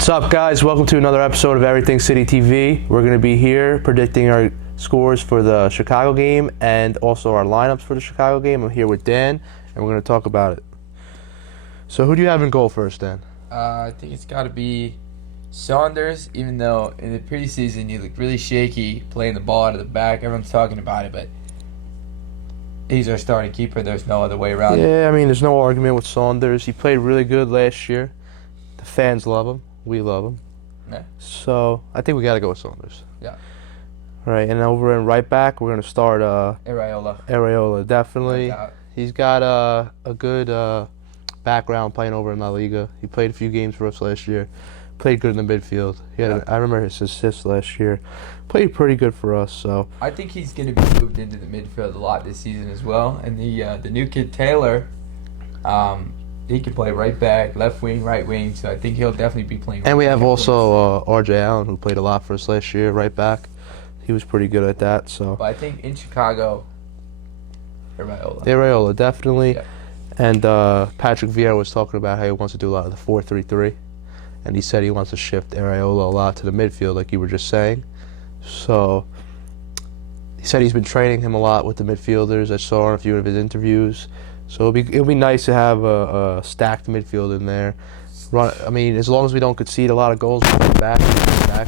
What's up, guys? Welcome to another episode of Everything City TV. We're going to be here predicting our scores for the Chicago game and also our lineups for the Chicago game. I'm here with Dan, and we're going to talk about it. So who do you have in goal first, Dan? I think it's got to be Saunders, even though in the preseason he looked really shaky playing the ball out of the back. Everyone's talking about it, but he's our starting keeper. There's no other way around it. Yeah, I mean, there's no argument with Saunders. He played really good last year. The fans love him. We love him. Yeah. So I think we got to go with Saunders. Yeah. All right, and over in right back, we're going to start Areola. Areola, definitely. He's got a good background playing over in La Liga. He played a few games for us last year. Played good in the midfield. I remember his assists last year. Played pretty good for us. So I think he's going to be moved into the midfield a lot this season as well. And the new kid Taylor, he can play right back, left wing, right wing. So I think he'll definitely be playing. And we have also R.J. Allen, who played a lot for us last year, right back. He was pretty good at that. So. But I think in Chicago, Areola. Areola, definitely. Yeah. And Patrick Vieira was talking about how he wants to do a lot of the 4-3-3. And he said he wants to shift Areola a lot to the midfield, like you were just saying. So he said he's been training him a lot with the midfielders. I saw in a few of his interviews. So it'll be nice to have a stacked midfield in there. I mean, as long as we don't concede a lot of goals back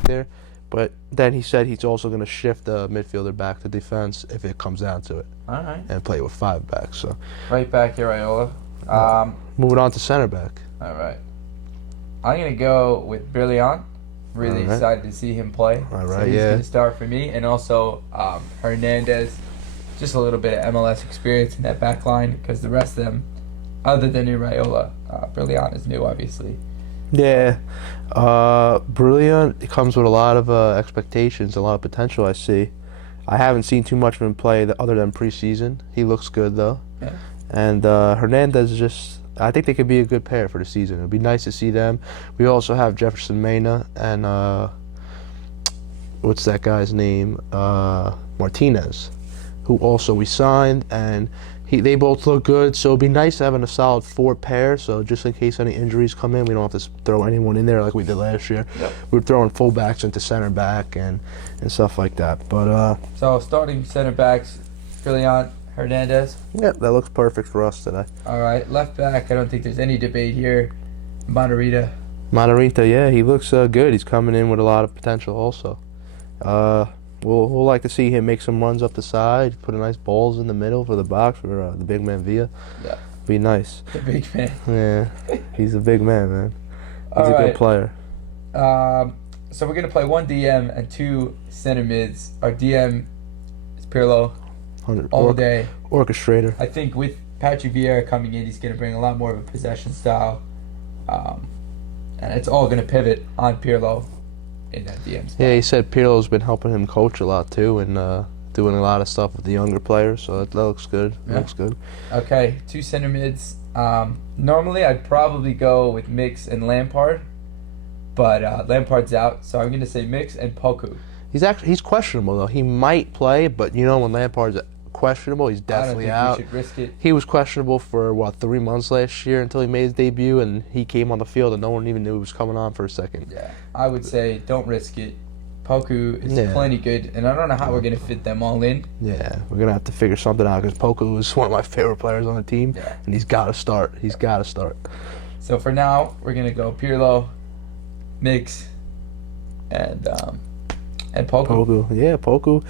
there. But then he said he's also going to shift the midfielder back to defense if it comes down to it. All right. And play with 5 backs. So right back, Areola. Moving on to center back. All right. I'm going to go with Brilliant. Really excited to see him play. All right, so he's going to start for me. And also Hernandez, just a little bit of MLS experience in that back line because the rest of them, other than Areola, Brilliant is new, obviously. Yeah. Brilliant. It comes with a lot of expectations, a lot of potential, I see. I haven't seen too much of him play other than preseason. He looks good, though. Yeah. And Hernandez I think they could be a good pair for the season. It'd be nice to see them. We also have Jefferson Mena and what's that guy's name? Martinez, who also we signed, and they both look good. So it'd be nice having a solid 4 pair. So just in case any injuries come in, we don't have to throw anyone in there like we did last year. Yep. We were throwing fullbacks into center back and stuff like that. But so starting center backs, Brilliant, Hernandez. Yeah, that looks perfect for us today. All right, left back. I don't think there's any debate here. Monterita, yeah, he looks good. He's coming in with a lot of potential also. We'll like to see him make some runs up the side, put a nice balls in the middle for the box for the big man Villa. Yeah. Be nice. The big man. Yeah, he's a big man. He's a good player. So we're going to play 1 DM and 2 center mids. Our DM is Pirlo. All day. Orchestrator. I think with Patrick Vieira coming in, he's going to bring a lot more of a possession style. And it's all going to pivot on Pirlo in that DM spot. Yeah, he said Pirlo's been helping him coach a lot too and doing a lot of stuff with the younger players, so that looks good. Yeah. Looks good. Okay, 2 center mids. Normally I'd probably go with Mix and Lampard, but Lampard's out, so I'm going to say Mix and Poku. He's questionable though. He might play, but when Lampard's questionable, he's definitely out. We should risk it. He was questionable for 3 months last year until he made his debut, and he came on the field and no one even knew he was coming on for a second. Yeah, I would say don't risk it. Poku is plenty good, and I don't know how we're gonna fit them all in. Yeah, we're gonna have to figure something out because Poku is one of my favorite players on the team, and he's got to start. So for now, we're gonna go Pirlo, Mix, and Poku. Yeah, Poku.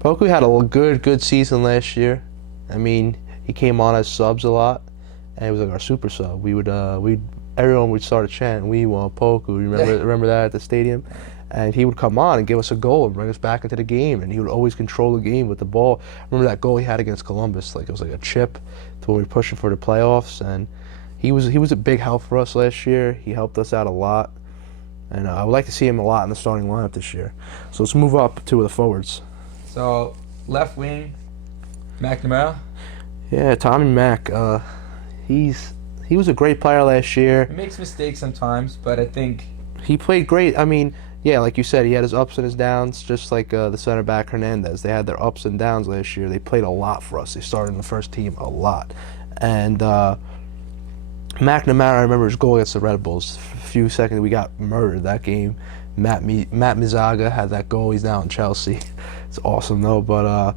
Poku had a good season last year. I mean, he came on as subs a lot, and he was like our super sub. Everyone would start a chant, "We want Poku." Remember that at the stadium? And he would come on and give us a goal and bring us back into the game, and he would always control the game with the ball. Remember that goal he had against Columbus? Like it was like a chip to when we were pushing for the playoffs, and he was a big help for us last year. He helped us out a lot, and I would like to see him a lot in the starting lineup this year. So let's move up to the forwards. So left wing, McNamara. Yeah, Tommy Mac. He was a great player last year. He makes mistakes sometimes, but I think he played great. I mean, yeah, like you said, he had his ups and his downs, just like the center back Hernandez. They had their ups and downs last year. They played a lot for us. They started in the first team a lot, and McNamara, I remember his goal against the Red Bulls. A few seconds, we got murdered that game. Matt Mizaga had that goal. He's now in Chelsea. It's awesome though, but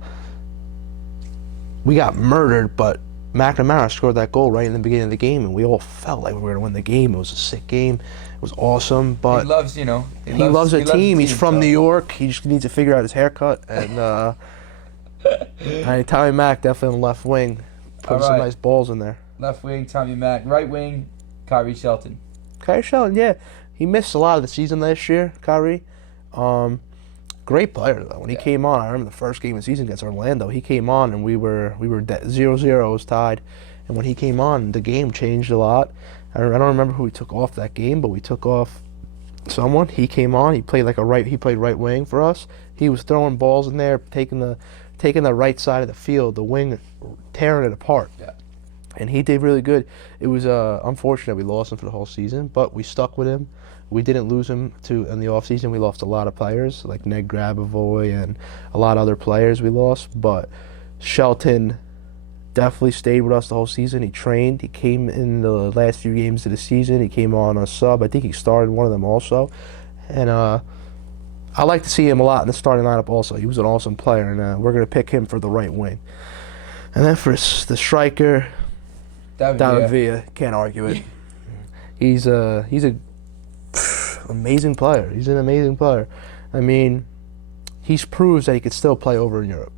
we got murdered. But McNamara scored that goal right in the beginning of the game, and we all felt like we were going to win the game. It was a sick game. It was awesome, but he loves, he loves the team. He's from so. New York. He just needs to figure out his haircut. And Tommy Mac definitely on the left wing, putting some nice balls in there. Left wing, Tommy Mac. Right wing, Kyrie Shelton. Kyrie Shelton, yeah, he missed a lot of the season last year. Kyrie, great player though. When he came on, I remember the first game of the season against Orlando. He came on and we were 0-0, was tied, and when he came on, the game changed a lot. I don't remember who we took off that game, but we took off someone. He came on. He played right wing for us. He was throwing balls in there, taking the right side of the field, the wing, tearing it apart. Yeah. And he did really good. It was unfortunate we lost him for the whole season, but we stuck with him. We didn't lose him in the offseason. We lost a lot of players, like Ned Grabavoy and a lot of other players we lost. But Shelton definitely stayed with us the whole season. He trained. He came in the last few games of the season. He came on a sub. I think he started one of them also. And I like to see him a lot in the starting lineup also. He was an awesome player, and we're going to pick him for the right wing. And then for the striker, David Villa, can't argue it. He's a amazing player. He's an amazing player. I mean, he proves that he could still play over in Europe.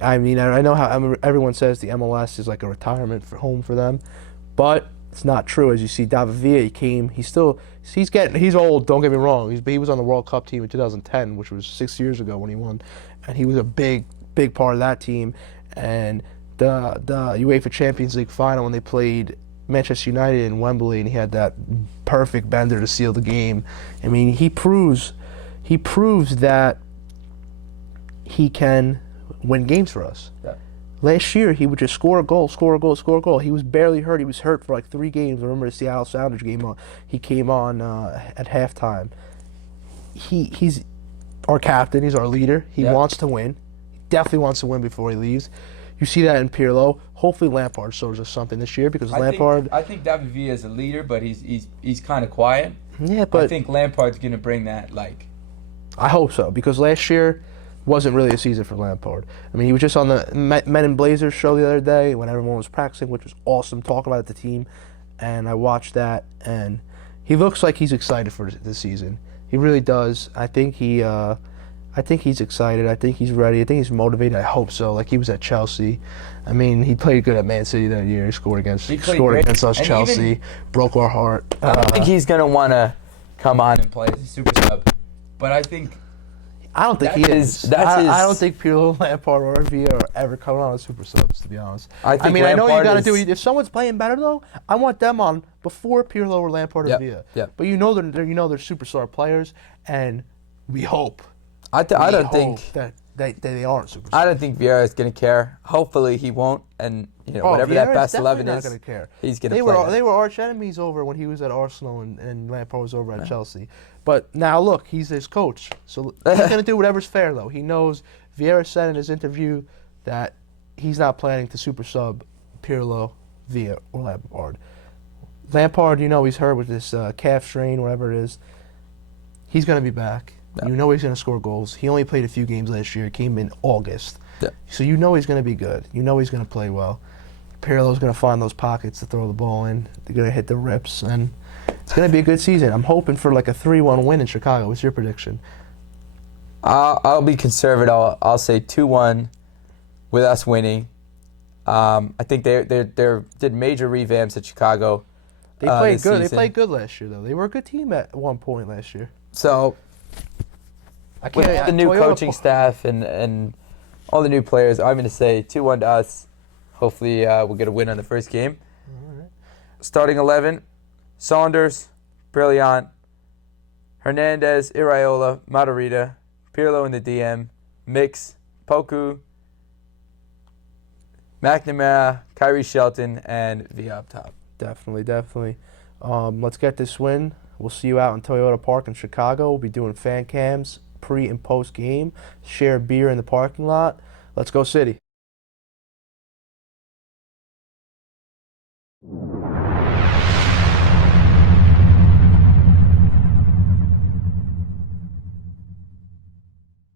I know how everyone says the MLS is like a retirement home for them, but it's not true. As you see, David Villa he's old. Don't get me wrong. He was on the World Cup team in 2010, which was 6 years ago when he won, and he was a big part of that team. And the UEFA Champions League final when they played Manchester United in Wembley, and he had that perfect bender to seal the game. I mean, he proves that he can win games for us. Yeah. Last year, he would just score a goal. He was barely hurt. He was hurt for like 3 games. I remember the Seattle Sounders game. He came on at halftime. He's our captain. He's our leader. He wants to win. He definitely wants to win before he leaves. You see that in Pirlo. Hopefully Lampard shows us something this year because I think David Villa is a leader, but he's kind of quiet. Yeah, but I think Lampard's going to bring that. I hope so, because last year wasn't really a season for Lampard. I mean, he was just on the Men in Blazers show the other day when everyone was practicing, which was awesome, talking about the team, and I watched that, and he looks like he's excited for this season. He really does. I think he's excited. I think he's ready. I think he's motivated. I hope so. Like he was at Chelsea. I mean, he played good at Man City that year. He scored against us, and Chelsea. Broke our heart. I don't think he's going to want to come on and play as a super sub, but I think I don't think he is. I don't think Pirlo, Lampard, or Villa are ever coming on as super subs, to be honest. I know you got to do it. If someone's playing better, though, I want them on before Pirlo or Lampard or Villa. Yep. But they're superstar players, and we hope. I don't think that they aren't superstars. I don't think Vieira is going to care. Hopefully he won't, and whatever Vieira's that best 11 is, gonna care. He's going to play. They were arch enemies over when he was at Arsenal and Lampard was over at Chelsea. But now look, he's his coach, so he's going to do whatever's fair. Though he knows Vieira said in his interview that he's not planning to super sub Pirlo, Villa, or Lampard. Lampard, he's hurt with this calf strain, whatever it is. He's going to be back. Yeah. He's going to score goals. He only played a few games last year. He came in August. Yeah. So he's going to be good. He's going to play well. Pirlo's going to find those pockets to throw the ball in. They're going to hit the rips. And it's going to be a good season. I'm hoping for like a 3-1 win in Chicago. What's your prediction? I'll be conservative. I'll say 2-1 with us winning. I think they did major revamps at Chicago. They played good. Season. They played good last year, though. They were a good team at one point last year. So with all the new coaching staff and all the new players, I'm going to say 2-1 to us. Hopefully we'll get a win on the first game. All right. Starting 11, Saunders, Brilliant, Hernandez, Iraola, Matarrita, Pirlo in the DM, Mix, Poku, McNamara, Kyrie Shelton, and Villa up top. Definitely. Let's get this win. We'll see you out in Toyota Park in Chicago. We'll be doing fan cams pre and post game. Share beer in the parking lot. Let's go City.